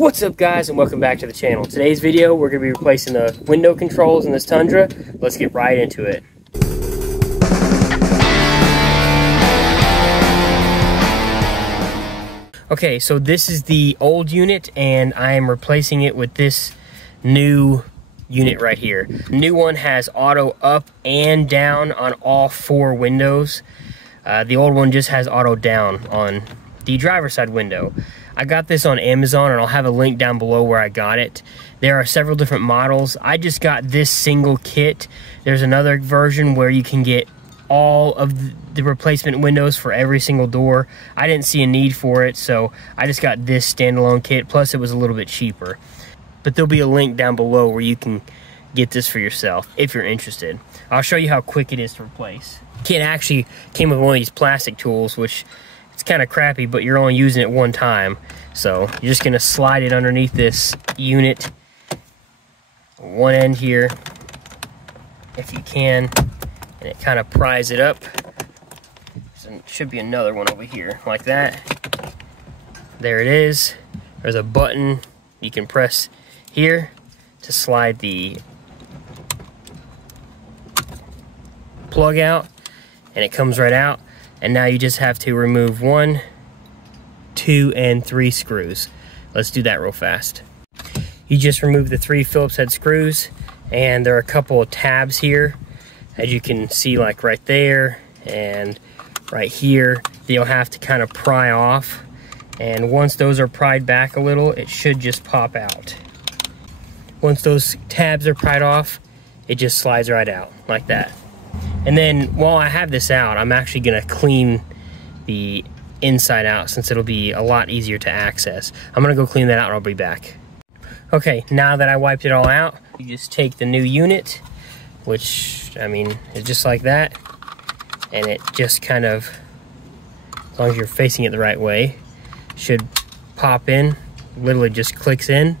What's up, guys, and welcome back to the channel. Today's video, we're going to be replacing the window controls in this Tundra. Let's get right into it. Okay, so this is the old unit, and I am replacing it with this new unit right here. The new one has auto up and down on all four windows. The old one just has auto down on the driver's side window. I got this on Amazon, and I'll have a link down below where I got it. There are several different models. I just got this single kit. There's another version where you can get all of the replacement windows for every single door. I didn't see a need for it, so I just got this standalone kit, plus it was a little bit cheaper. But there'll be a link down below where you can get this for yourself if you're interested. I'll show you how quick it is to replace. The kit actually came with one of these plastic tools, which it's kind of crappy, but you're only using it one time. So you're just gonna slide it underneath this unit, one end here, if you can, and it kind of pries it up. There should be another one over here, like that. There it is. There's a button you can press here to slide the plug out, and it comes right out. And now you just have to remove 1, 2, and 3 screws. Let's do that real fast. You just remove the 3 Phillips head screws, and there are a couple of tabs here, as you can see, like right there and right here. You'll have to kind of pry off, and once those are pried back a little, it should just pop out. Once those tabs are pried off, it just slides right out like that. And then while I have this out, I'm actually gonna clean the inside out, since it'll be a lot easier to access. I'm gonna go clean that out and I'll be back. Okay, now that I wiped it all out, you just take the new unit, which, I mean, is just like that. And it just kind of, as long as you're facing it the right way, should pop in. Literally just clicks in.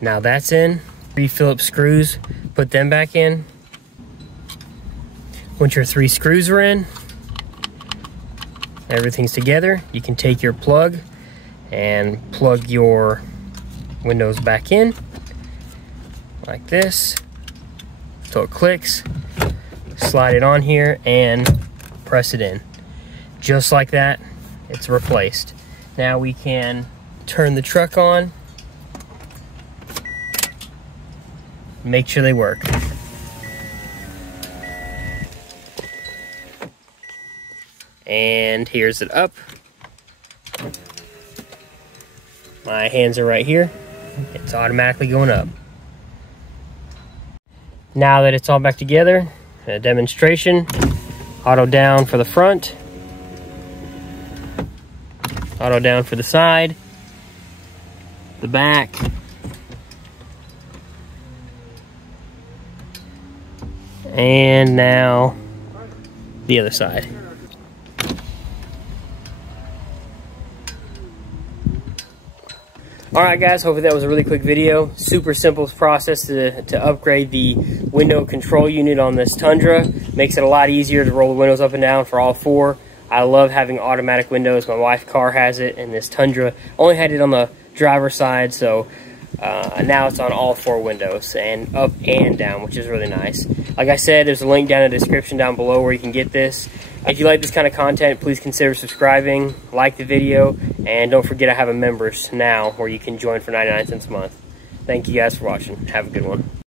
Now that's in. 3 Phillips screws, put them back in. Once your 3 screws are in, everything's together, you can take your plug and plug your windows back in, like this, so it clicks. Slide it on here and press it in. Just like that, it's replaced. Now we can turn the truck on, make sure they work. And here's it up. My hands are right here. It's automatically going up. Now that it's all back together, a demonstration. Auto down for the front. Auto down for the side. The back. And now the other side. Alright guys, hopefully that was a really quick video. Super simple process to upgrade the window control unit on this Tundra. Makes it a lot easier to roll the windows up and down for all 4. I love having automatic windows. My wife's car has it, and this Tundra only had it on the driver's side, so now it's on all 4 windows, and up and down, which is really nice. Like I said, there's a link down in the description down below where you can get this. If you like this kind of content, please consider subscribing, like the video, and don't forget I have a members now where you can join for 99 cents a month. Thank you guys for watching. Have a good one.